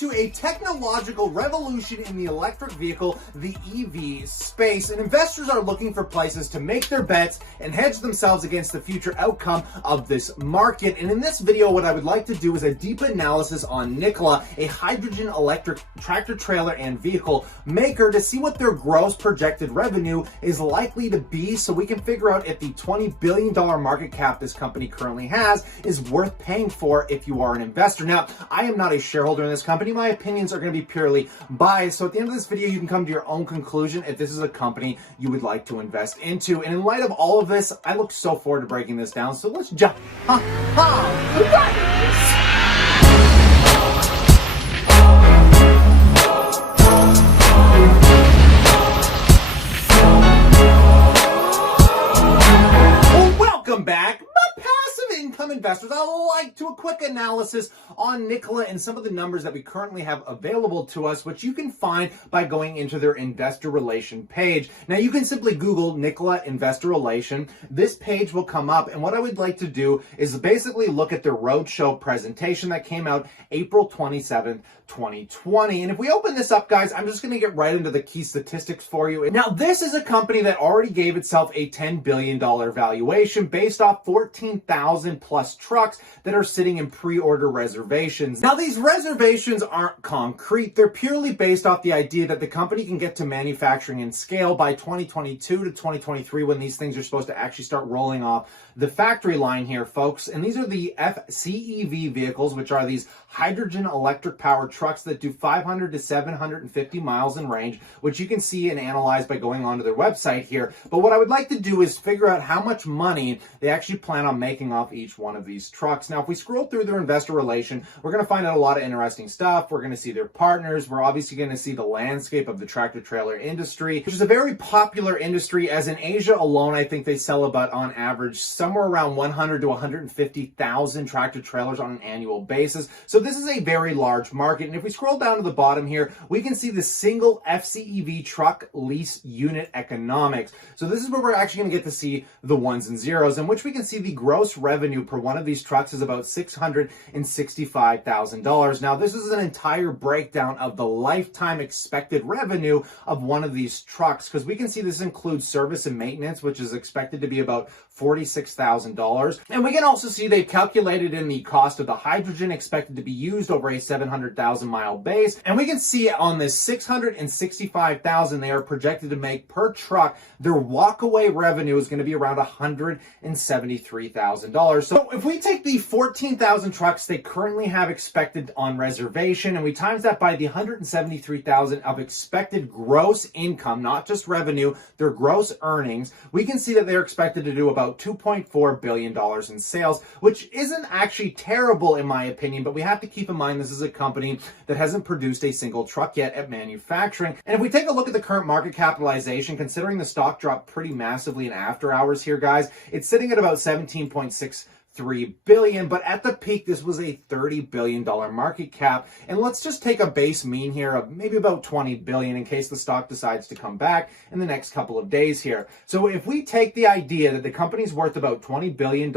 into a technological revolution in the electric vehicle, the EV space, and investors are looking for places to make their bets and hedge themselves against the future outcome of this market. And in this video, what I would like to do is a deep analysis on Nikola, a hydrogen electric tractor trailer and vehicle maker, to see what their gross projected revenue is likely to be, so we can figure out if the $20 billion market cap this company currently has is worth paying for if you are an investor. Now, I am not a shareholder in this company. My opinions are going to be purely biased. So at the end of this video, you can come to your own conclusion if this is a company you would like to invest into. And in light of all of this, I look so forward to breaking this down. So let's jump. Welcome back, my passive income investors. I like to do a quick analysis on Nikola and some of the numbers that we currently have available to us, which you can find by going into their investor relation page. Now, you can simply Google Nikola investor relation. This page will come up, and what I would like to do is basically look at their roadshow presentation that came out April 27th, 2020. And if we open this up, guys, I'm just going to get right into the key statistics for you. Now, this is a company that already gave itself a $10 billion valuation based off 14,000 plus trucks that are sitting in pre-order reservations. Now, these reservations aren't concrete. They're purely based off the idea that the company can get to manufacturing and scale by 2022 to 2023, when these things are supposed to actually start rolling off the factory line here, folks. And these are the FCEV vehicles, which are these hydrogen electric powered trucks that do 500 to 750 miles in range, which you can see and analyze by going onto their website here. But what I would like to do is figure out how much money they actually plan on making off each one of these trucks. Now, if we scroll through their investor relation, we're going to find out a lot of interesting stuff. We're going to see their partners. We're obviously going to see the landscape of the tractor trailer industry, which is a very popular industry, as in Asia alone, I think they sell about, on average, somewhere around 100 to 150,000 tractor trailers on an annual basis. So this is a very large market. And if we scroll down to the bottom here, we can see the single FCEV truck lease unit economics. So this is where we're actually going to get to see the ones and zeros, in which we can see the gross revenue per one of these trucks is about $665,000. Now, this is an entire breakdown of the lifetime expected revenue of one of these trucks, because we can see this includes service and maintenance, which is expected to be about $46,000. And we can also see they've calculated in the cost of the hydrogen expected to be used over a 700,000 mile base. And we can see on this 665,000 they are projected to make per truck, their walkaway revenue is going to be around $173,000. So if we take the 14,000 trucks they currently have expected on reservation, and we times that by the 173,000 of expected gross income, not just revenue, their gross earnings, we can see that they're expected to do about $2.4 billion in sales, which isn't actually terrible in my opinion, but we have to keep in mind this is a company that hasn't produced a single truck yet at manufacturing. And if we take a look at the current market capitalization, considering the stock dropped pretty massively in after hours here, guys, it's sitting at about 17.63 billion, but at the peak this was a $30 billion market cap. And let's just take a base mean here of maybe about 20 billion in case the stock decides to come back in the next couple of days here. So if we take the idea that the company's worth about $20 billion,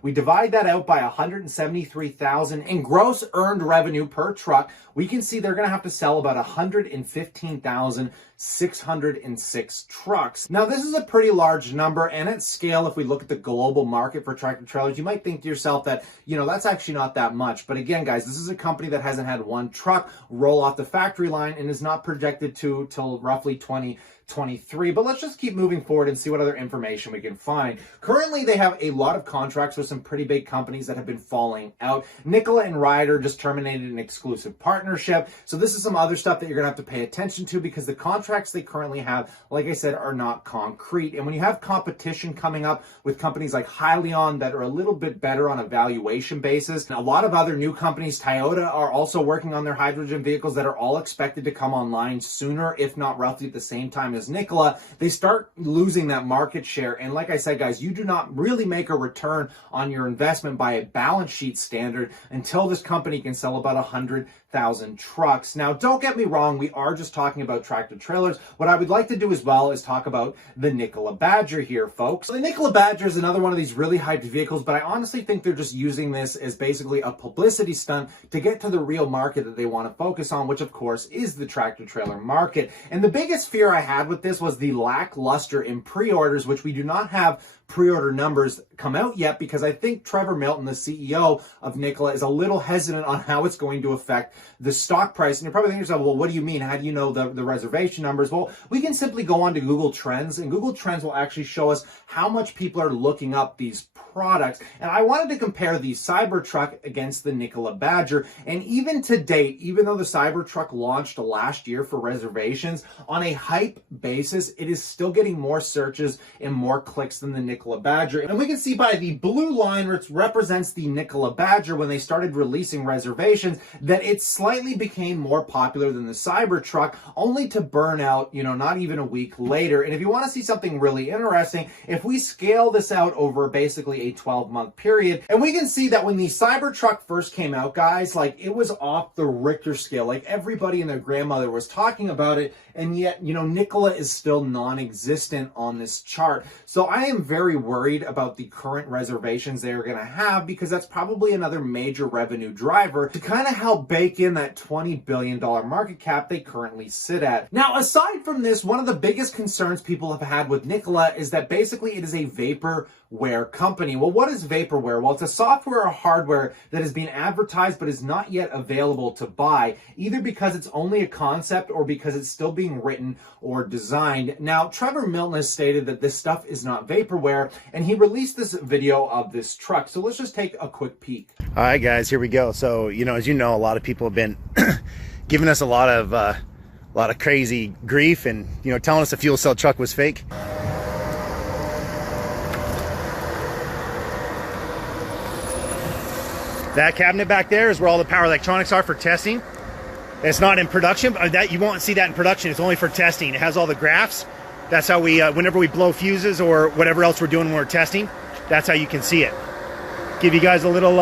we divide that out by 173,000 in gross earned revenue per truck, we can see they're going to have to sell about 115,606 trucks. Now, this is a pretty large number, and at scale, if we look at the global market for tractor trailers, you might think to yourself that, that's actually not that much. But again, guys, this is a company that hasn't had one truck roll off the factory line and is not projected to till roughly 2023. But let's just keep moving forward and see what other information we can find. Currently, they have a lot of contracts with some pretty big companies that have been falling out. Nikola and Ryder just terminated an exclusive partnership. So this is some other stuff that you're going to have to pay attention to, because the contracts they currently have, like I said, are not concrete. And when you have competition coming up with companies like Hyliion that are a little bit better on a valuation basis, and a lot of other new companies, Toyota, are also working on their hydrogen vehicles that are all expected to come online sooner, if not roughly at the same time as as Nikola, they start losing that market share. And like I said, guys, you do not really make a return on your investment by a balance sheet standard until this company can sell about 100,000 trucks. Now, don't get me wrong, we are just talking about tractor trailers. What I would like to do as well is talk about the Nikola Badger here, folks. So the Nikola Badger is another one of these really hyped vehicles, but I honestly think they're just using this as basically a publicity stunt to get to the real market that they want to focus on, which of course is the tractor trailer market. And the biggest fear I had with this was the lackluster in pre-orders, which we do not have pre-order numbers come out yet because I think Trevor Milton, the CEO of Nikola, is a little hesitant on how it's going to affect the stock price. And you're probably thinking to yourself, well, what do you mean? How do you know the reservation numbers? Well, we can simply go on to Google Trends, and Google Trends will actually show us how much people are looking up these products. And I wanted to compare the Cybertruck against the Nikola Badger. And even to date, even though the Cybertruck launched last year for reservations, on a hype basis, it is still getting more searches and more clicks than the Nikola Badger. And we can see by the blue line, which represents the Nikola Badger when they started releasing reservations, that it slightly became more popular than the Cybertruck, only to burn out, not even a week later. And if you want to see something really interesting, if we scale this out over basically a 12-month period, and we can see that when the Cybertruck first came out, guys, like it was off the Richter scale. Like everybody and their grandmother was talking about it, and yet, Nikola is still non-existent on this chart. So I am very worried about the current reservations they are going to have, because that's probably another major revenue driver to kind of help bake in that $20 billion market cap they currently sit at. Now, aside from this, one of the biggest concerns people have had with Nikola is that basically it is a vaporware company. Well, what is vaporware? Well, it's a software or hardware that is being advertised but is not yet available to buy, either because it's only a concept or because it's still being written or designed. Now, Trevor Milton has stated that this stuff is not vaporware, and he released this video of this truck. So let's just take a quick peek. All right, guys, here we go. So, as you know, a lot of people have been giving us a lot of crazy grief and, telling us the fuel cell truck was fake. That cabinet back there is where all the power electronics are for testing. It's not in production. You won't see that in production. It's only for testing. It has all the graphs. That's how we, whenever we blow fuses or whatever else we're doing when we're testing, that's how you can see it. Give you guys a little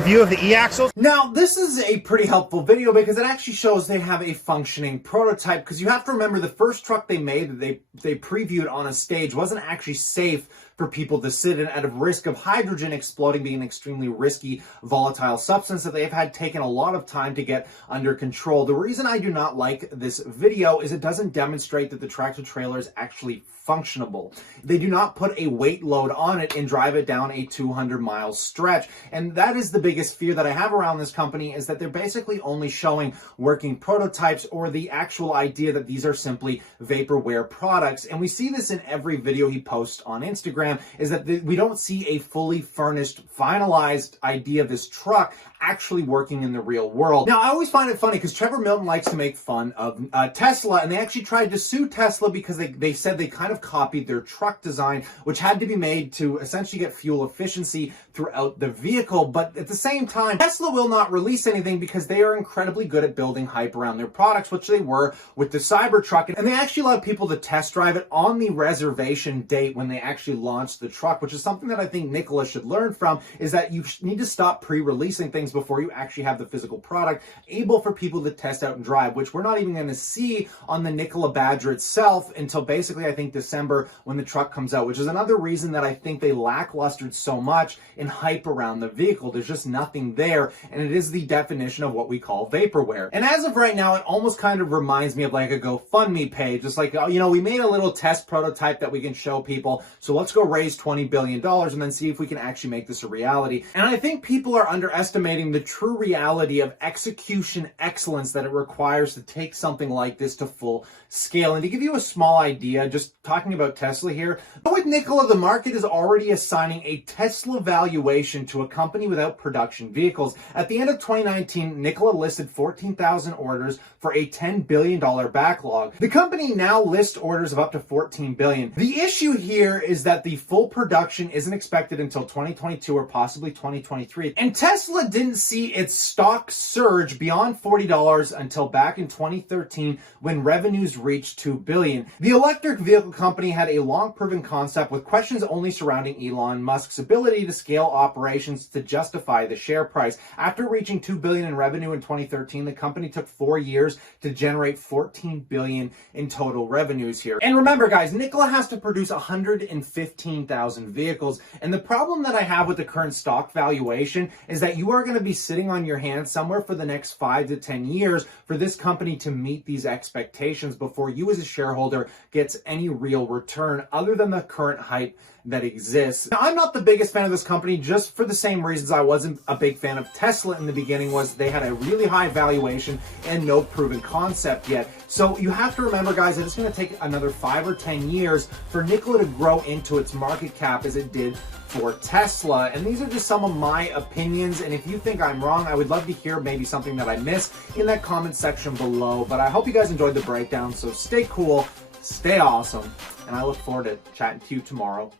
view of the e-axles. Now, this is a pretty helpful video because it actually shows they have a functioning prototype, because you have to remember the first truck they made that they previewed on a stage wasn't actually safe for people to sit in, out of risk of hydrogen exploding being an extremely risky volatile substance that they've had taken a lot of time to get under control. The reason I do not like this video is it doesn't demonstrate that the tractor trailer is actually functionable. They do not put a weight load on it and drive it down a 200-mile stretch. And that is the biggest fear that I have around this company, is that they're basically only showing working prototypes or the actual idea that these are simply vaporware products. And we see this in every video he posts on Instagram, is that we don't see a fully furnished, finalized idea of this truck actually working in the real world. Now, I always find it funny because Trevor Milton likes to make fun of Tesla, and they actually tried to sue Tesla because they said they kind of copied their truck design, which had to be made to essentially get fuel efficiency throughout the vehicle. But at the same time, Tesla will not release anything because they are incredibly good at building hype around their products, which they were with the Cybertruck. And they actually allowed people to test drive it on the reservation date when they actually launched the truck, which is something that I think Nikola should learn from, is that you need to stop pre-releasing things before you actually have the physical product able for people to test out and drive, which we're not even going to see on the Nikola Badger itself until basically, I think, December when the truck comes out, which is another reason that I think they lacklustered so much in hype around the vehicle. There's just nothing there, and it is the definition of what we call vaporware. And as of right now, it almost kind of reminds me of like a GoFundMe page. It's like, we made a little test prototype that we can show people, so let's go raise $20 billion and then see if we can actually make this a reality. And I think people are underestimating the true reality of execution excellence that it requires to take something like this to full scale. And to give you a small idea, just talking about Tesla here, but with Nikola, the market is already assigning a Tesla valuation to a company without production vehicles. At the end of 2019, Nikola listed 14,000 orders for for a $10 billion backlog. The company now lists orders of up to $14 billion. The issue here is that the full production isn't expected until 2022 or possibly 2023. And Tesla didn't see its stock surge beyond $40 until back in 2013 when revenues reached $2 billion. The electric vehicle company had a long proven concept with questions only surrounding Elon Musk's ability to scale operations to justify the share price. After reaching $2 billion in revenue in 2013, the company took 4 years to generate $14 billion in total revenues here. And remember guys, Nikola has to produce 115,000 vehicles. And the problem that I have with the current stock valuation is that you are going to be sitting on your hands somewhere for the next 5 to 10 years for this company to meet these expectations before you as a shareholder gets any real return other than the current hype that exists. Now, I'm not the biggest fan of this company just for the same reasons I wasn't a big fan of Tesla in the beginning. Was they had a really high valuation and no proven concept yet. So you have to remember guys that it's going to take another 5 or 10 years for Nikola to grow into its market cap as it did for Tesla. And these are just some of my opinions, and if you think I'm wrong, I would love to hear maybe something that I missed in that comment section below. But I hope you guys enjoyed the breakdown, so stay cool, stay awesome, and I look forward to chatting to you tomorrow.